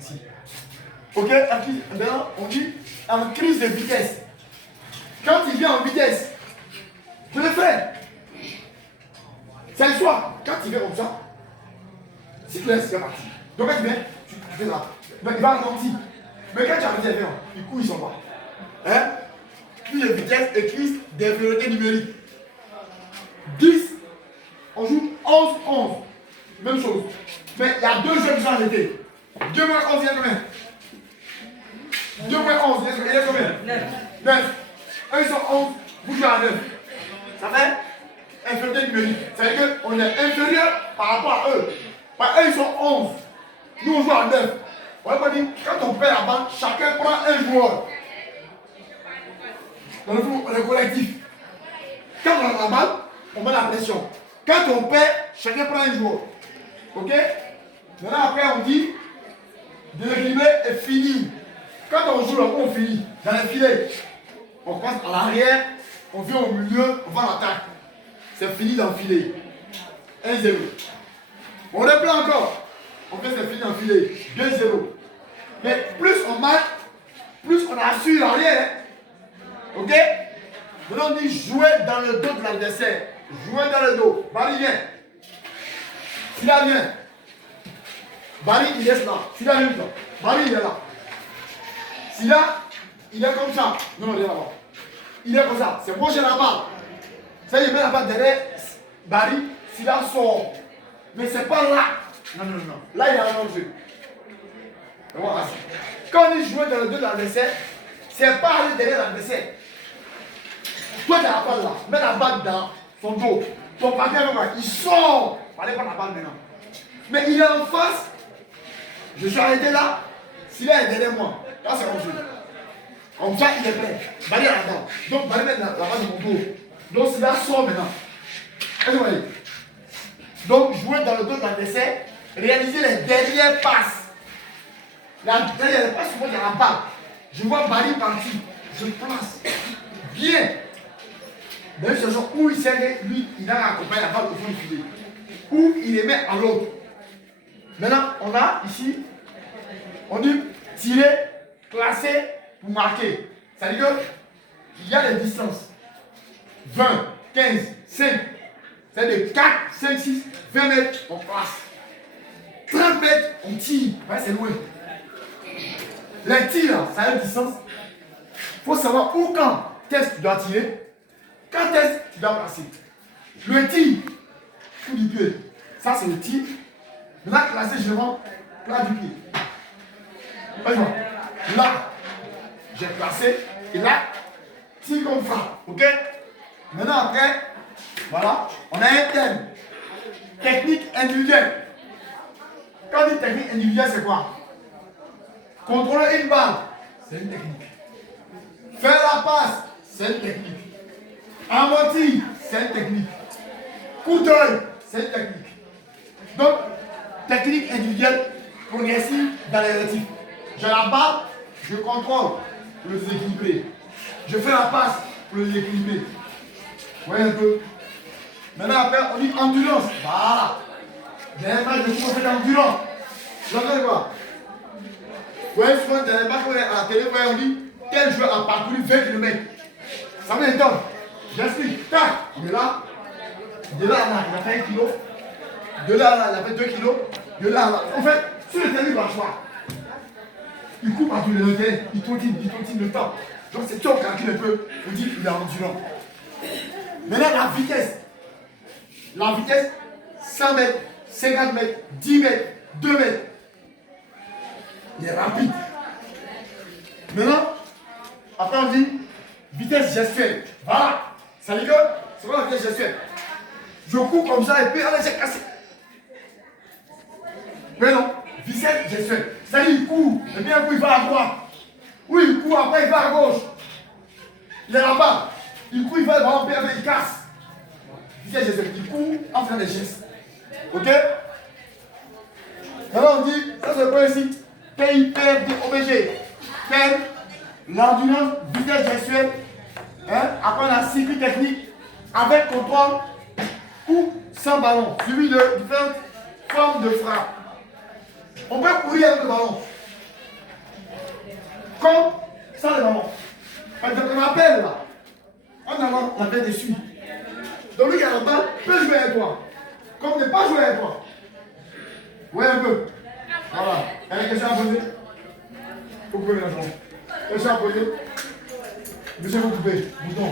Ici. Ok, maintenant, on dit en crise de vitesse. Quand il vient en vitesse, je le fais. C'est le soir. Quand il vient comme ça, si tu laisses, il va partir. Donc quand il vient, tu fais ça. Donc il va ralentir. Mais quand tu as dit, il court, il s'en va. Hein? Crise de vitesse et crise d'infériorité numérique. 10, on joue 11, 11. Même chose. Mais il y a deux jeux qui sont arrêtés. 2 moins 11, il y a combien? 2 moins 11, il y a combien? 9. Eux, ils sont 11, vous jouez à 9. Ça fait infériorité numérique. Ça veut dire qu'on est inférieur par rapport à eux. Eux, ils sont 11. Nous, on joue à 9. On va dire, quand on perd la balle, chacun prend un joueur. Dans le foot, on est collectif. Quand on a la balle, on met la pression. Quand on perd, chacun prend un joueur. Ok? Maintenant, après, on dit déséquilibré est fini. Quand on joue là, on finit dans les filets. On passe à l'arrière, on vient au milieu, on va à l'attaque. C'est fini dans le filet. 1-0. On reprend encore. On fait c'est fini dans le filet. 2-0. Mais plus on marque, plus on assure l'arrière. Ok? Maintenant on dit jouer dans le dos de l'adversaire. Jouer dans le dos. Barry vient. Silla vient. Barry il est là. Silla vient là. Barry il est là. Silla, il est comme ça. Non, il est là-bas. Il est comme ça. C'est moi j'ai la balle. Ça, il met la balle derrière Barry. Silla sort. Mais c'est pas là. Non. Là, il y a un autre jeu. Quand on dit jouer dans le dos de l'adversaire, c'est pas aller derrière l'adversaire. Toi, tu as la balle là. Mets la balle dans son dos. Ton partenaire, il sort. Allez prendre la balle maintenant. Mais il est en face. Je suis arrêté là. Silla est derrière moi. Là, c'est mon jeu. Comme ça, il est prêt. Barry est là-dedans. Donc, Barry met la balle dans mon dos. Donc, Silla sort maintenant. Est-ce que vous voyez? Donc, jouer dans le dos de l'adversaire, réaliser les dernières passes. La dernière passe, moi, il y a la balle. Je vois Barry partir. Je place. Bien. Dans une situation où il sait que lui, il a accompagné la balle au fond du filet. Où il les met à l'autre. Maintenant, on a ici, on dit tirer, placer pour marquer. C'est-à-dire qu'il y a des distances. 20, 15, 5. C'est-à-dire 4, 5, 6, 20 mètres, on passe. 30 mètres, on tire. Ouais, c'est loin. Les tirs, ça a une distance. Il faut savoir où, quand, qu'est-ce que tu dois tirer. Quand est-ce que tu dois passer. Le tir, coup du pied. Ça, c'est le tir. Là, classé, je demande plat du pied. Là, j'ai placé. Et là, tir comme ça. Ok? Maintenant, après, voilà, on a un thème. Technique individuelle. Quand on dit technique individuelle, c'est quoi? Contrôler une balle, c'est une technique. Faire la passe, c'est une technique. Amortir, c'est une technique. Coup d'œil, c'est une technique. Donc, technique individuelle progressive dans les relatifs. J'ai la balle, je contrôle pour le déséquilibrer. Je fais la passe pour le déséquilibrer. Vous voyez un peu? Maintenant, après, on dit endurance. Voilà. J'ai un match de cours, on fait l'endurance. Vous entendez quoi? Vous voyez souvent dans les matchs à la télé, on dit tel joueur a parcouru 20 km. Ça m'étonne. J'explique. Tac, on est là. De là à là, il a fait 1 kilo. De là à là, il a fait 2 kilos. De là à là. En fait, sur le terrain, il va choisir. Il coupe partout le terrain, il tontine le temps. Donc c'est toi qui calcule un peu, on dit qu'il est endurant. Maintenant, la vitesse. La vitesse, 100 mètres, 50 mètres, 10 mètres, 2 mètres. Il est rapide. Maintenant, après on dit vitesse gestuelle. Voilà. Ça rigole? C'est quoi la vitesse gestuelle? Je cours comme ça et puis allez, j'ai cassé. Mais non, vitesse gestuelle. C'est-à-dire il court et puis un coup il va à droite. Oui, il court après il va à gauche. Il est là-bas. Il court, il va devant, il casse. Vitesse gestuelle. Il court en faisant des gestes. Ok? Maintenant on dit, ça c'est quoi ici? PIPFDOBG. Thème, l'endurance, vitesse gestuelle. Après on a circuit technique avec contrôle ou sans ballon, suivi de différentes formes de frappe. On peut courir avec le ballon. qu'on appelle là. En avant, la tête dessus. Donc lui qui a la balle peut jouer avec toi. Comme ne pas jouer avec toi. Ouais, un peu. Voilà. Il y a une question à poser? Vous pouvez l'enfant. Question à poser? Monsieur, vous pouvez. Bouton.